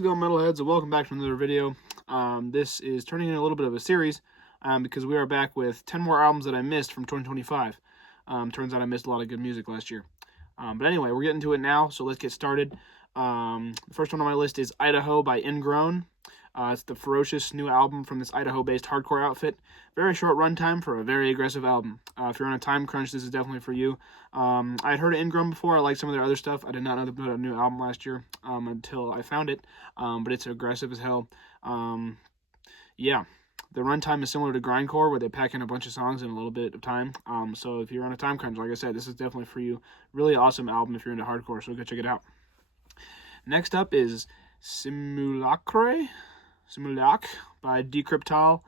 How's it going, metalheads, and welcome back to another video. This is turning into a little bit of a series because we are back with 10 more albums that I missed from 2025. Turns out I missed a lot of good music last year. But anyway, we're getting to it now, so let's get started. The first one on my list is Idaho by Ingrown. It's the ferocious new album from this Idaho-based hardcore outfit. Very short runtime for a very aggressive album. If you're on a time crunch, this is definitely for you. I had heard of Ingrown before. I liked some of their other stuff. I did not know they put out a new album last year until I found it. But it's aggressive as hell. Yeah. The runtime is similar to grindcore, where they pack in a bunch of songs in a little bit of time. So if you're on a time crunch, like I said, this is definitely for you. Really awesome album if you're into hardcore, so go check it out. Next up is Simulacre by Decryptal.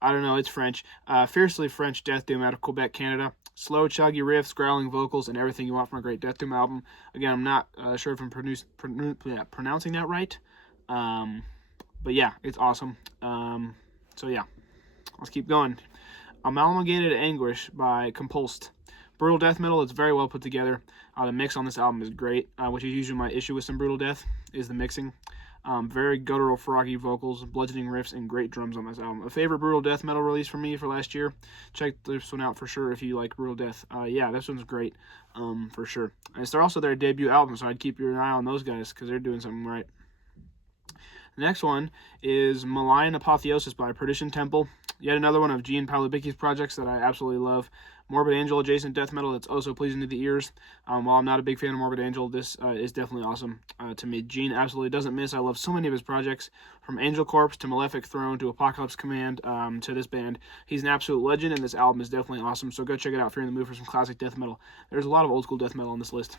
I don't know, it's French. Fiercely French death doom out of Quebec, Canada. Slow, chuggy riffs, growling vocals, and everything you want from a great death doom album. Again, I'm not sure if I'm pronouncing that right. But yeah, it's awesome. So yeah, let's keep going. Amalgamated Anguish by Compulsed. Brutal death metal. It's very well put together. The mix on this album is great, which is usually my issue with some brutal death, is the mixing. Very guttural, froggy vocals, bludgeoning riffs, and great drums on this album. A favorite brutal death metal release for me for last year. Check this one out for sure if you like brutal death. Yeah, this one's great, for sure. And it's also their debut album, so I'd keep your eye on those guys because they're doing something right. The next one is Malign Apotheosis by Perdition Temple. Yet another one of Gene Palubicki's projects that I absolutely love. Morbid Angel adjacent death metal that's also pleasing to the ears. While I'm not a big fan of Morbid Angel, this is definitely awesome to me. Gene absolutely doesn't miss. I love so many of his projects, from Angel Corpse to Malefic Throne to Apocalypse Command to this band. He's an absolute legend, and this album is definitely awesome, so go check it out if you're in the mood for some classic death metal. There's a lot of old school death metal on this list.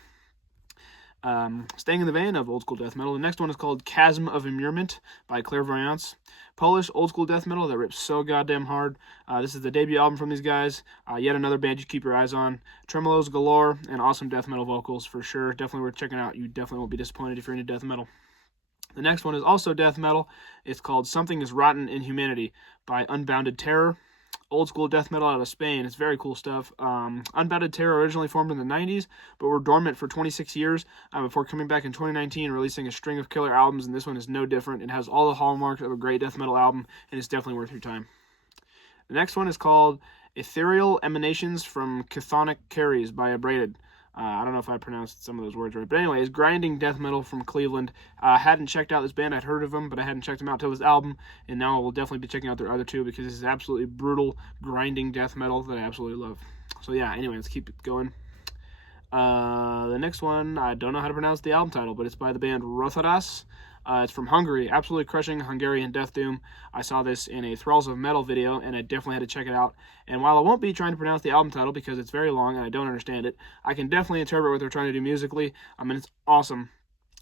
Staying in the vein of old school death metal, the next one is called Chasm of Immurement by Clairvoyance. Polish old school death metal that rips so goddamn hard. This is the debut album from these guys. Yet another band you keep your eyes on. Tremolos galore and awesome death metal vocals for sure. Definitely worth checking out. You definitely won't be disappointed if you're into death metal. The next one is also death metal. It's called Something is Rotten in Humanity by Unbounded Terror. Old school death metal out of Spain. It's very cool stuff. Unbounded Terror originally formed in the 90s, but were dormant for 26 years before coming back in 2019 and releasing a string of killer albums, and this one is no different. It has all the hallmarks of a great death metal album, and it's definitely worth your time. The next one is called Ethereal Emanations from Chthonic Carries by Abraded. I don't know if I pronounced some of those words right. But anyways, grinding death metal from Cleveland. Hadn't checked out this band. I'd heard of them, but I hadn't checked them out till this album. And now I will definitely be checking out their other two because this is absolutely brutal, grinding death metal that I absolutely love. So yeah, anyway, let's keep it going. The next one, I don't know how to pronounce the album title, but it's by the band Rotharas. It's from Hungary. Absolutely crushing Hungarian death doom. I saw this in a Thralls of Metal video, and I definitely had to check it out. And while I won't be trying to pronounce the album title because it's very long and I don't understand it, I can definitely interpret what they're trying to do musically. It's awesome.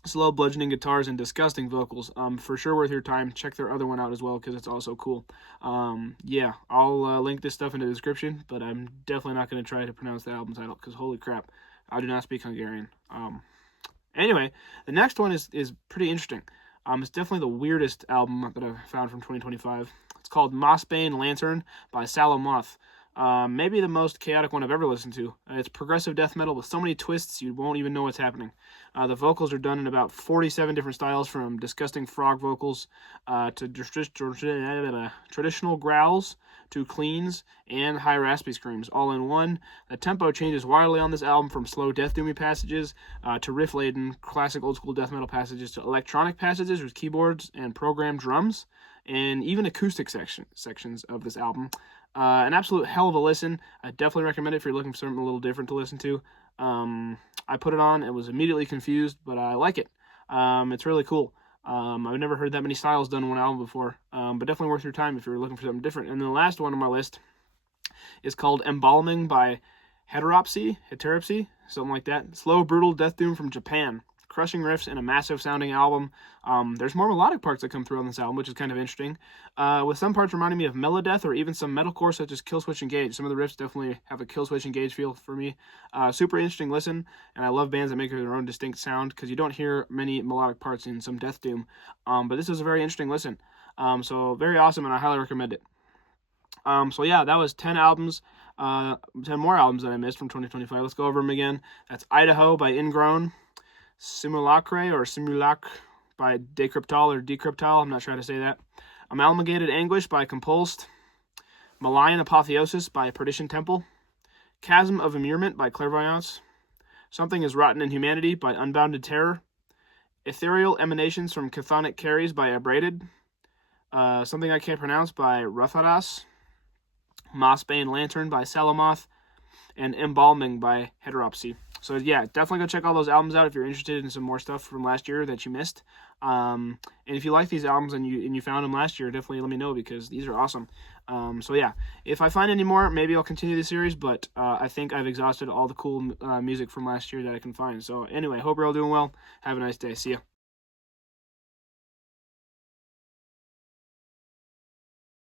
Slow bludgeoning guitars and disgusting vocals. For sure worth your time. Check their other one out as well because it's also cool. Yeah, I'll link this stuff in the description, but I'm definitely not going to try to pronounce the album title because holy crap, I do not speak Hungarian. Anyway, the next one is pretty interesting. It's definitely the weirdest album that I've found from 2025. It's called Mossbane Lantern by Sallow Moth. Maybe the most chaotic one I've ever listened to. It's progressive death metal with so many twists you won't even know what's happening. The vocals are done in about 47 different styles, from disgusting frog vocals to traditional growls to cleans and high raspy screams, all in one. The tempo changes wildly on this album, from slow death doomy passages to riff-laden classic old school death metal passages to electronic passages with keyboards and programmed drums, and even acoustic sections of this album. An absolute hell of a listen. I definitely recommend it if you're looking for something a little different to listen to. I put it on and was immediately confused, but I like it. It's really cool. I've never heard that many styles done in one album before, but definitely worth your time if you're looking for something different. And then the last one on my list is called Embalming by Heteropsy, something like that. Slow, brutal death doom from Japan. Crushing riffs and a massive sounding album. There's more melodic parts that come through on this album, which is kind of interesting, with some parts reminding me of Melodeath or even some metalcore such as Killswitch Engage. Some of the riffs definitely have a Killswitch Engage feel for me. Super interesting listen, and I love bands that make their own distinct sound because you don't hear many melodic parts in some death doom, but this is a very interesting listen. So very awesome, and I highly recommend it. So yeah, that was 10 albums, 10 more albums that I missed from 2025. Let's go over them again. That's Idaho by Ingrown, Simulacre by Decryptal or Decryptal. I'm not sure how to say that. Amalgamated Anguish by Compulsed. Malign Apotheosis by Perdition Temple. Chasm of Immurement by Clairvoyance. Something is Rotten in Humanity by Unbounded Terror. Ethereal Emanations from Chthonic Carries by Abraded. Something I Can't Pronounce by Ruthadas. Mossbane Lantern by Salamoth. And Embalming by Heteropsy. So yeah, definitely go check all those albums out if you're interested in some more stuff from last year that you missed. And if you like these albums and you found them last year, definitely let me know because these are awesome. So yeah, if I find any more, maybe I'll continue the series, but I think I've exhausted all the cool music from last year that I can find. So anyway, hope you're all doing well. Have a nice day. See ya.